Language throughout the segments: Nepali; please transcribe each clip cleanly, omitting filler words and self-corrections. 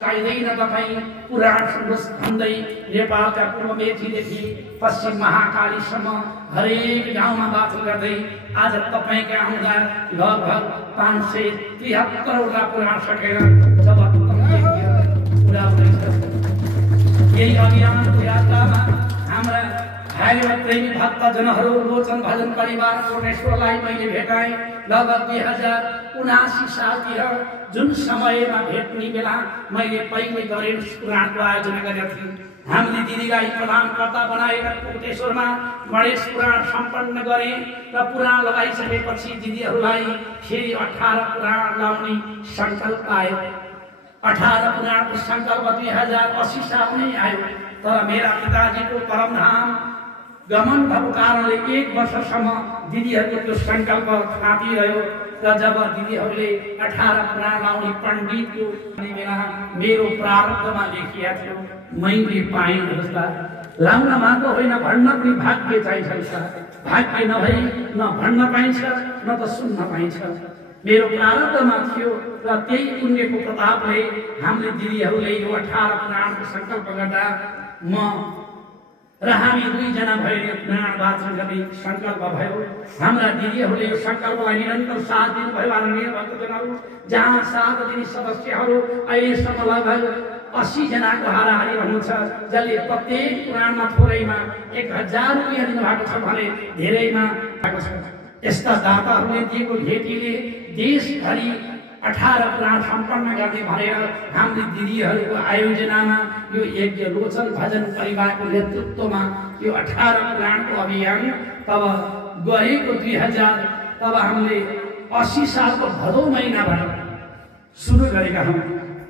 चाहिँदैन तपाईँ पुराण सुन्नुहोस् भन्दै नेपालका पूर्व मेचीदेखि पश्चिम महाकालीसम्म हरेक गाउँमा वाचन गर्दै आज तपाईँका आउँदा लगभग 573वटा पुराण सकेर जब पुरा हुँदैछ। यही अभियानको यात्रामा हाम्रा भाइमा प्रेमी भक्तजनहरू लोचन भजन परिवार कोटेश्वरलाई मैले भेटाएँ। लगभग 2079 सालतिर जुन समयमा भेट्ने बेला मैले पहिले गरेर पुराणको आयोजना गरेका थिएँ। हामीले दिदीलाई प्रधानकर्ता बनाएर कोटेश्वरमा गणेश पुराण सम्पन्न गरे र पुराण लगाइसकेपछि दिदीहरूलाई फेरि 18 पुराण लाउने सङ्कल्प आयो। 18 पुराणको सङ्कल्प 2080 सालमै आयो। तर मेरा पिताजीको परमधाम गमन भएको कारणले 1 वर्षसम्म दिदीहरूको त्यो सङ्कल्प थापिरह्यो र जब दिदीहरूले 18 पुराण लाउने पण्डितको बेला मेरो प्रारब्धमा लेखिया थियो मैले पाएँ जस्ता लाउन मात्र होइन भन्न पनि भाग्य चाहिन्छ। भाग्य नभई न भन्न पाइन्छ न त सुन्न पाइन्छ। मेरो प्रारब्धमा थियो र त्यही पुण्यको प्रतापले हामीले दिदीहरूले यो 18 पुराणको सङ्कल्प गर्दा म र हामी 2 जना भएर पुराण वाचन गर्ने सङ्कल्प भयो। हाम्रा दिदीहरूले यो सङ्कल्पलाई निरन्तर साथ दिनुभयो। आदरणीय भक्तजनहरू, जहाँ 7 दिने सदस्यहरू अहिलेसम्म लगभग 80 जनाको हाराहारी हुनुहुन्छ, जसले प्रत्येक पुराणमा थोरैमा 1000 रुपियाँ दिनुभएको छ भने धेरैमा भएको छ। यस्ता दाताहरूले दिएको भेटीले देशभरि 18 पुराण सम्पन्न गर्ने भनेर हाम्रो दिदीहरूको आयोजनामा यो यज्ञ लोचन भजन परिवारको नेतृत्वमा यो 18 पुराणको अभियान तब गएको 2000 तब हामीले 80 सालको भदौ महिनाबाट सुरु गरेका हौँ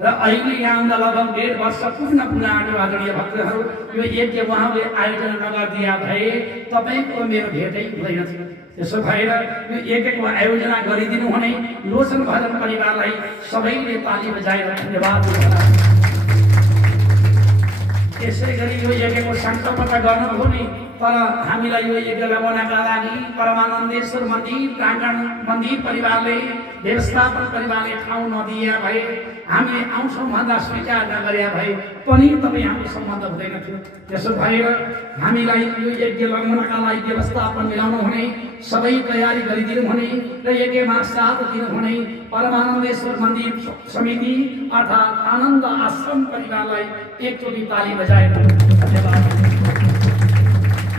र अहिले यहाँ आउँदा लगभग 1.5 वर्ष पुग्न आँट्यो। आदरणीय भक्तहरू, यो यज्ञ उहाँले आयोजना नगरिदिया भए तपाईँको मेरो भेटै हुँदैन थियो। त्यसो भएर यो यज्ञको आयोजना गरिदिनु हुने लोचन भजन परिवारलाई सबैले ताली बजाएर धन्यवाद दिनुहोला। त्यसै गरी यो यज्ञको सङ्कल्प त गर्नुभयो नि, तर हामीलाई यो यज्ञ लगाउनका लागि परमानन्देश्वर मन्दिर प्राङ्गण मन्दिर परिवारले व्यवस्थापन परिवारले ठाउँ नदिए भए हामीले आउँछौँ भन्दा स्वीकार नगरे भए पनि तपाईँ हाम्रो सम्बन्ध हुँदैन थियो। त्यसो भएर हामीलाई यो यज्ञ लगाउनका लागि व्यवस्थापन मिलाउनु हुने, सबै तयारी गरिदिनु हुने र यज्ञमा साथ दिनु हुने परमानन्देश्वर मन्दिर समिति अर्थात् आनन्द आश्रम परिवारलाई एकचोटि ताली बजाएर धन्यवाद।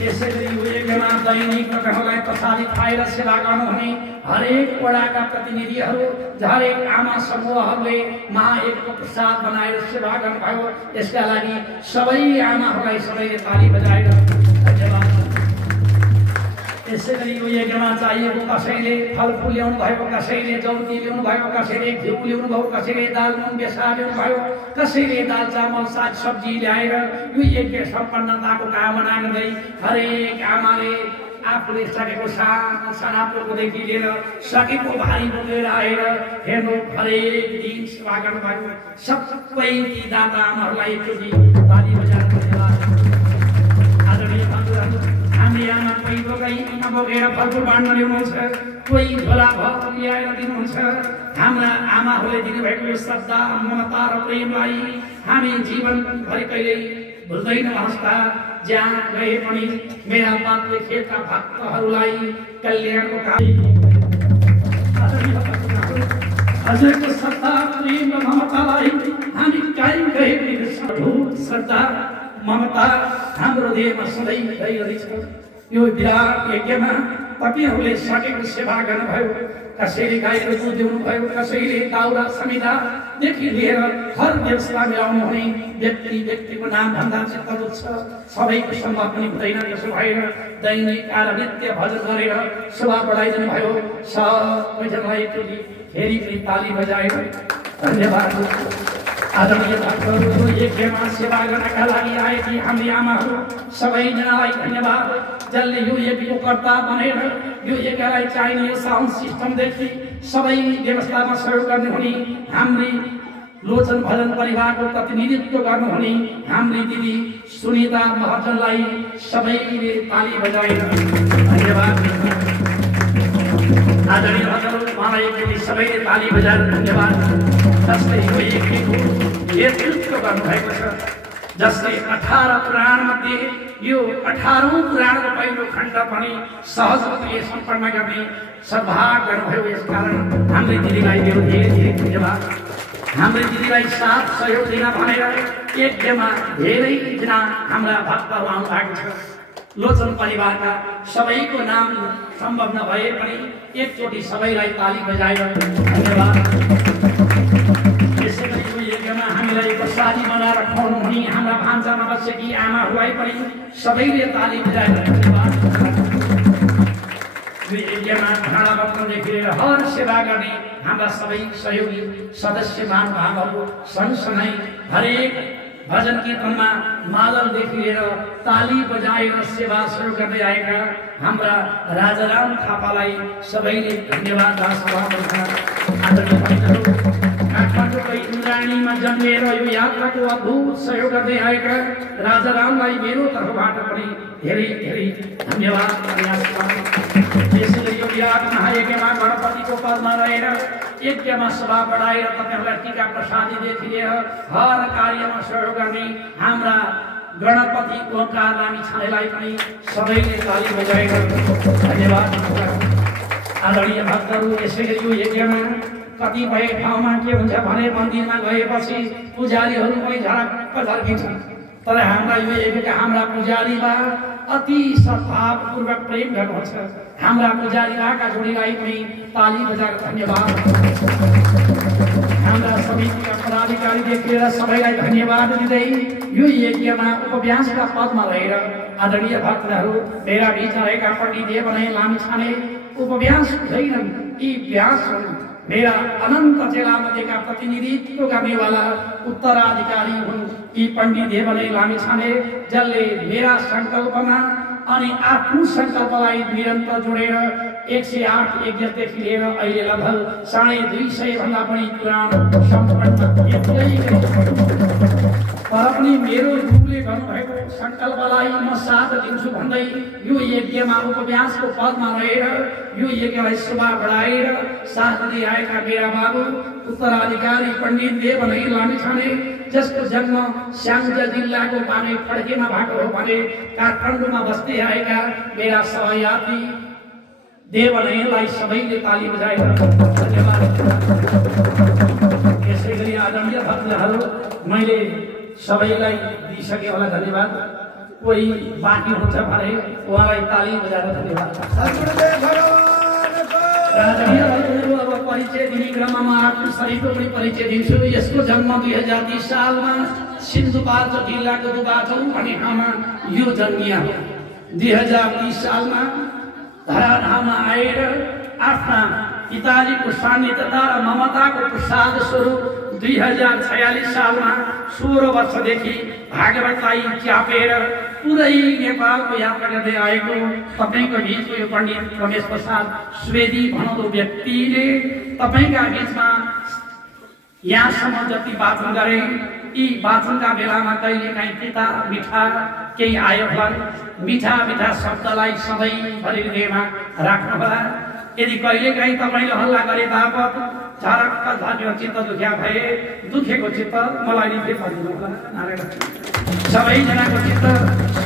यसै गरी यो यज्ञमा दैनिक तपाईँहरूलाई प्रसादी खाएर सेवा गर्नुहुने हरेक वडाका प्रतिनिधिहरू, हरेक आमा समूहहरूले महायज्ञको प्रसाद बनाएर सेवा गर्नुभयो। यसका लागि सबै आमाहरूलाई सबैले ताली बजाएर धन्यवाद। यसै गरी यो यज्ञमा चाहिएको कसैले फलफुल ल्याउनु भयो, कसैले जौती ल्याउनु भयो, कसैले घिउ ल्याउनु भयो, कसैले दाल नुन बेसा ल्याउनु भयो, कसैले दाल चामल साग सब्जी ल्याएर यो यज्ञ सम्पन्नताको कामना गर्दै हरेक आमाले आफूले सकेको साना पुर्खोदेखि लिएर सकेको भारी बोकेर आएर हेर्नु हरेक दिन सेवा गर्नुभयो। सबै ती दाता आमाहरूलाई एकचोटि ताली बजाएर धन्यवाद। आदरणीय बन्धुहरू, हामी आमा कोही बोकाइमा बोकेर फलफुल बाँड्न ल्याउनुहुन्छ, कोही झोला भर ल्याएर दिनुहुन्छ। हाम्रा आमाहरूले दिनुभएको यो श्रद्धा ममता र प्रेमलाई हामी जीवनभरि कहिल्यै भुल्दैनौँ। हस्ता जहाँ गए पनि मेरा बातले खेतका भक्तहरूलाई कल्याणको हजुरको श्रद्धा प्रेम र ममतालाई हामी कायम रहेको श्रद्धा ममता हाम्रो हृदयमा सधैँ रहिरहनेछ। यो विराट यज्ञमा तपाईँहरूले सकेको सेवा गर्नुभयो। कसैले गाईको दुध दिनुभयो, कसैले दाउरा समिधादेखि लिएर हर व्यवस्था मिलाउनु हुने व्यक्तिको नाम भन्दा चित्त दुख्छ, सबैको सम्भव पनि हुँदैन। त्यसो भएर दैनिक नित्य भजन गरेर सेवा बढाइदिनु भयो। सबैजनालाई एकचोटि फेरि पनि ताली बजाएर धन्यवाद। आदरणीय भक्तहरू, यज्ञमा सेवा गर्नका लागि आएकी हाम्री आमाहरू सबैजनालाई धन्यवाद। जसले यो यज्ञको कर्ता बनेर यो यज्ञलाई चाहिने साउन्ड सिस्टमदेखि सबै व्यवस्थामा सहयोग गर्नुहुने हाम्री लोचन भजन परिवारको प्रतिनिधित्व गर्नुहुने हाम्री दिदी सुनिता महर्जनलाई सबैले ताली बजाएर धन्यवाद। आदरणीय भक्तहरू, उहाँलाई एकचोटि सबैले ताली बजाएर धन्यवाद। जसले यो यज्ञको नेतृत्व गर्नुभएको छ। जसले 18 पुराण मध्ये यो 18औं पुराणको पहिलो खण्ड पनि सहज रूपले सम्पन्न गर्ने सद्भाव गर्नुभयो। यसकारण हाम्रै दिदीलाई मेरो धेरै धन्यवाद। हाम्रै दिदीलाई साथ सहयोग दिन भनेर यज्ञमा धेरैजना हाम्रा भक्तहरू आउनु भएको छ। लोचन परिवारका सबैको नाम सम्भव नभए पनि एकचोटि सबैलाई ताली बजाएर धन्यवाद। यसै गरी यो यज्ञमा हामीलाई प्रसादी बनाएर खुवाउनु हुने हाम्रा भान्सामा बसेकी आमाहरूलाई पनि सबैले ताली बजाएर धन्यवाद। यो यज्ञमा भाँडा बर्तनदेखि लिएर हर सेवा गर्ने हाम्रा सबै सहयोगी सदस्य महानुभावहरू सँगसँगै हरेक भजन कीर्तनमा मादलदेखि लिएर ताली बजाएर सेवा सुरु गर्दै आएका हाम्रा राजाराम थापालाई सबैले धन्यवाद काठमाडौँको इन्द्राणीमा जन्मेर यो यात्राको अद्भुत सहयोग गर्दै आएका राजारामलाई मेरो तर्फबाट पनि धेरै धेरै धन्यवाद। यसैले यो विराट महायज्ञमा गणपतिको पदमा रहेर यज्ञमा सभा बढाएर तपाईहरुलाई टीका प्रसादीदेखि लिएर हर कार्यमा सहयोग गर्ने हाम्रा गणपति ओंकार नामी छानेलाई पनि सबैले ताली बजाएर धन्यवाद। आदरणीय भक्तहरू, यसैले यो यज्ञमा कतिपय ठाउँमा के हुन्छ भने मन्दिरमा गएपछि पुजारीहरू पनि झरक्क झर्किन्छन्, तर हाम्रा यो यज्ञका हाम्रा पुजारीमा अति सद्भावपूर्वक प्रेम गर्नुहुन्छ। हाम्रा पुजारी आका जोडीलाई पनि ताली बजाएर धन्यवाद। हाम्रा समितिका पदाधिकारीदेखि लिएर सबैलाई धन्यवाद दिँदै यो यज्ञमा उपव्यासका पदमा रहेर आदरणीय भक्तहरू मेरा बीच रहेका पण्डित देवनै लामिछाने उपव्यास हुँदैनन्, यी व्यास हुन्। मेरा अनन्त चेलामध्येका प्रतिनिधित्व गर्नेवाला उत्तराधिकारी हुन् यी पण्डित देवनै लामिछाने, जसले मेरा सङ्कल्पमा अनि आफ्नो सङ्कल्पलाई निरन्तर जोडेर 108 यज्ञदेखि लिएर अहिले लगभग 250 भन्दा बढी पुराण सम्पन्न तर पनि मेरो गुरुले गर्नुभएको सङ्कल्पलाई म साथ दिन्छु भन्दै यो यज्ञमा उपव्यासको पदमा रहेर यो यज्ञलाई शोभा बढाएर साथ दिँदै आएका मेरा बाबु उत्तराधिकारी पण्डित देवनै लामिछाने, जसको जन्म स्याङ्जा जिल्लाको बाने फड्केमा भएको हो भने काठमाडौँमा बस्दै आएका मेरा सहयात्री देवनैलाई सबैले ताली बजाएर धन्यवाद। यसै गरी आदरणीय भक्तहरू, मैले सबैलाई दिइसके होला धन्यवाद। कोही बाँकी हुन्छ भने उहाँलाई ताली बजाएर धन्यवाद। अब परिचय दिने क्रममा आफ्नो शरीरको पनि परिचय दिन्छु। यसको जन्म 2030 सालमा सिन्धुपाल्चोक जिल्लाको दुबाचौँ भन्ने ठाउँमा यो जन्मिया। 2030 सालमा धराधाममा आएर आफ्ना पिताजीको सान्निध्यता र ममताको प्रसाद स्वरूप 2046 सालमा 16 वर्षदेखि भागवतलाई च्यापेर पुरै नेपालको यात्रा गर्दै आएको तपाईको बीचको यो पण्डित रमेश प्रसाद सुवेदी भनौँ व्यक्तिले तपाईका बीचमा यहाँसम्म जति वाचन गरे, यी वाचनका बेलामा कहिलेकाहीँ पिता मिठा केही आयो भने मिठा मिठा शब्दलाई सधैँभरि हृदयमा राख्नुहोला। यदि कहिलेकाहीँ तपाईँले हल्ला गरे तापत झरक्क झर्यो, चित्त दुख्या भए दुखेको चित्त मलाई निकै परिदिनु होला। सबैजनाको चित्त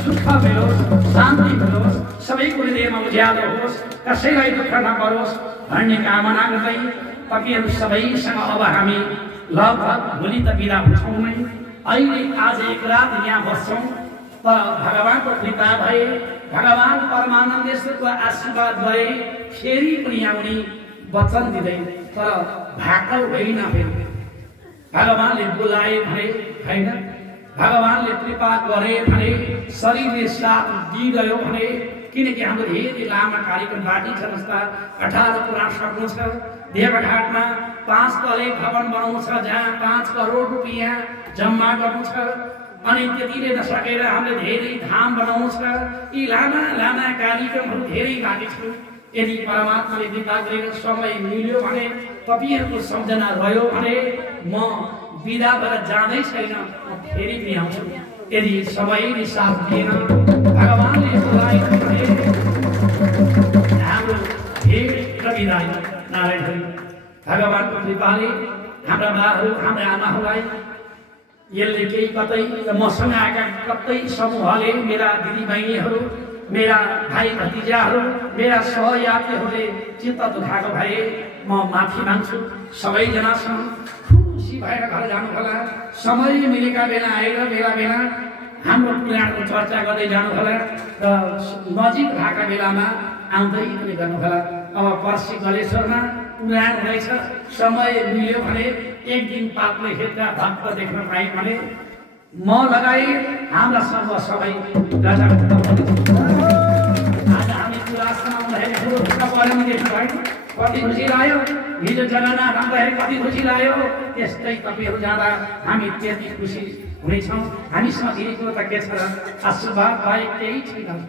सुख मिलोस्, शान्ति मिलोस्, सबैको हृदयमा उज्यालो होस्, कसैलाई दुःख नपरोस् भन्ने कामना गर्दै तपाईँहरू सबैसँग अब हामी लगभग भोलि त बिदा हुन्छौँ नै। अहिले आज एक रात यहाँ बस्छौँ, तर भगवानको कृपा भए भगवान परमानन्देश्वरको आशीर्वाद भए फेरि पनि आउने वचन दिँदै, तर भाकल होइन। फेरि भगवानले बोलाए भने होइन, भगवानले कृपा गरे भने, शरीरले साथ दिइरह्यो भने, किनकि हाम्रो धेरै लामा कार्यक्रम बाँकी छ। जस्ता 18 पुराण सक्नु छ। देवघाटमा 5 तले भवन बनाउनु छ, जहाँ 5 करोड रुपियाँ जम्मा गर्नु छ। अनि त्यतिले नसकेर हामीले धेरै धाम बनाउनु छ। यी लामा लामा कार्यक्रमहरू धेरै बाँकी छ। यदि परमात्माले कृपा गरेर समय मिल्यो भने, तपाईहरुको सम्झना रह्यो भने म बिदा भएर जाँदै छैन, म फेरि पनि आउँछु। यदि सबैले साथ दिएन, भगवानले बोलाए भने हाम्रो भेट र बिदाई नारायण हरि। भगवानको कृपाले हाम्रा बाहरू हाम्रा आमाहरूलाई यसले केही कतै मसँग आएका कतै समूहले मेरा दिदीबहिनीहरू मेरा भाइ भतिजाहरू मेरा सहयात्रीहरूले चित्त दुखाएको भए म माफी माग्छु। सबैजनासँग खुसी भएर घर जानुहोला। समय मिलेका बेला आएर बेला बेला हाम्रो पुराणको चर्चा गर्दै जानुहोला र नजिक भएका बेलामा आउँदै पनि गर्नुहोला। अब पर्सि गलेश्वरमा पुराण रहेछ, समय मिल्यो भने एक दिन पापले हेर्दा भक्त देख्न पाएँ भने म लगाए हाम्रा सर्व सबै आज हामी कुरा सुनाउँदाखेरि ठुलो ढुक्का परेमा देख्नु भयो, कति खुसी लाग्यो। हिजो जनाना राख्दाखेरि कति खुसी लाग्यो, त्यस्तै तपाईँहरू जाँदा हामी त्यति खुसी हुनेछौँ। हामीसँग दिएको त के छ र आशीर्वाद बाहेक केही छैन।